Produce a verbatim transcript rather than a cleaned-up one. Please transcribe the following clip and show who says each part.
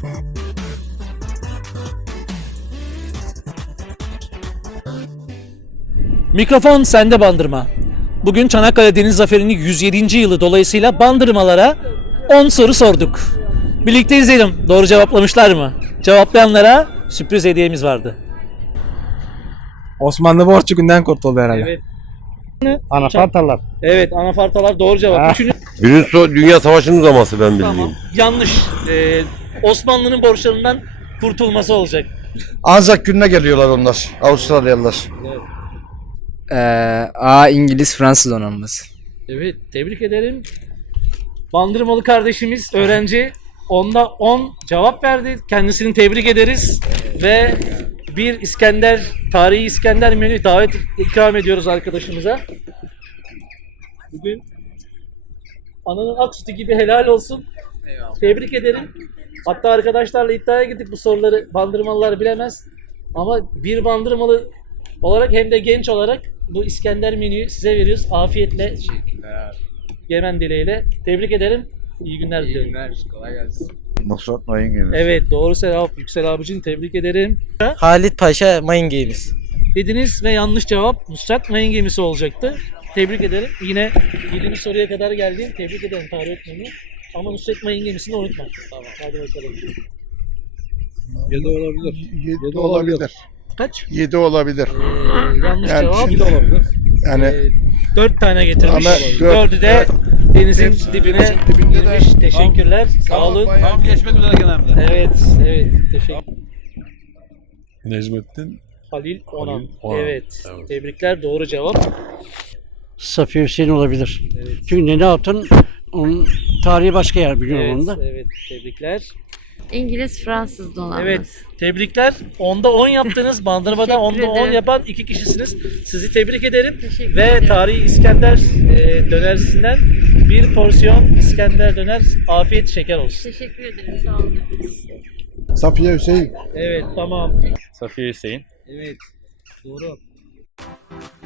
Speaker 1: Mikrofon sende Bandırma. Bugün Çanakkale Deniz Zaferi'nin yüz yedinci yılı dolayısıyla bandırmalara on soru sorduk. Birlikte izleyelim. Doğru cevaplamışlar mı? Cevaplayanlara sürpriz hediyemiz vardı.
Speaker 2: Osmanlı Borçluğundan kurtuldu herhalde.
Speaker 1: Evet.
Speaker 2: Anafartalar.
Speaker 1: Evet, anafartalar doğru cevap.
Speaker 2: Ah.
Speaker 1: Üçüncü
Speaker 3: Birinci Dünya Savaşı'nın uzaması ben bildiğim.
Speaker 1: tamam. Yanlış. Ee, Osmanlı'nın borçlarından kurtulması olacak.
Speaker 4: Anzak gününe geliyorlar onlar. Avustralyalılar.
Speaker 5: Ee, A. İngiliz Fransız donanması.
Speaker 1: Evet, tebrik ederim. Bandırmalı kardeşimiz öğrenci onda on cevap verdi. Kendisini tebrik ederiz ve bir İskender, tarihi İskender menü davet ikram ediyoruz arkadaşımıza. Bugün ananın ak sütü gibi helal olsun. Tebrik ederim. Hatta arkadaşlarla iddiaya gittik, bu soruları bandırmalılar bilemez. Ama bir bandırmalı olarak hem de genç olarak bu İskender menüyü size veriyoruz. Afiyetle yemen dileğiyle. Tebrik ederim. İyi günler diliyorum.
Speaker 5: İyi günler, kolay gelsin.
Speaker 4: Nusrat Mayın gibi.
Speaker 1: Evet, doğru cevap. Yüksel abicim tebrik ederim.
Speaker 6: Halit Paşa Mayın Games.
Speaker 1: Dediniz ve yanlış cevap Nusrat Mayın gemisi olacaktı. Tebrik ederim. Yine yedinci soruya kadar geldin. Tebrik ederim tarih öğretmeni. Ama Nusrat Mayın gemisini unutma. Tamam, hadi bakalım.
Speaker 2: yedi olabilir.
Speaker 7: yedi olabilir.
Speaker 1: Kaç?
Speaker 7: yedi olabilir.
Speaker 1: Ee, yanlış
Speaker 7: Yani
Speaker 1: cevap.
Speaker 7: şimdi olabilir. Yani
Speaker 1: Ee, dört tane getirmiş.
Speaker 7: Ama dört-
Speaker 1: Dördü de denizin dibine
Speaker 7: dibinde de-
Speaker 1: girmiş. Teşekkürler. Sağ olun.
Speaker 7: Tam
Speaker 2: geçmek üzere genelde.
Speaker 1: Evet, evet. Teşekkür
Speaker 8: Necmettin
Speaker 1: Halil Onan.
Speaker 8: Halil Onan.
Speaker 1: Evet.
Speaker 8: Evet.
Speaker 1: Tebrikler. Doğru cevap.
Speaker 9: Safiye Hüseyin olabilir.
Speaker 1: Evet.
Speaker 9: Çünkü ne yaptın? Onun tarihi başka yer biliyorum
Speaker 1: Evet,
Speaker 9: onu da.
Speaker 1: evet. Tebrikler.
Speaker 10: İngiliz Fransız donanması.
Speaker 1: Evet, tebrikler. Onda on yaptınız. Bandırmadan onda
Speaker 10: Teşekkür
Speaker 1: on
Speaker 10: ederim.
Speaker 1: yapan iki kişisiniz. Sizi tebrik ederim.
Speaker 10: Teşekkür
Speaker 1: Ve
Speaker 10: ederim.
Speaker 1: tarihi İskender e, dönersinden bir porsiyon İskender döner, afiyet şeker olsun.
Speaker 10: Teşekkür ederim. Sağ olun.
Speaker 7: Safiye Hüseyin.
Speaker 1: Evet, tamam.
Speaker 2: Safiye Hüseyin.
Speaker 1: Evet, doğru.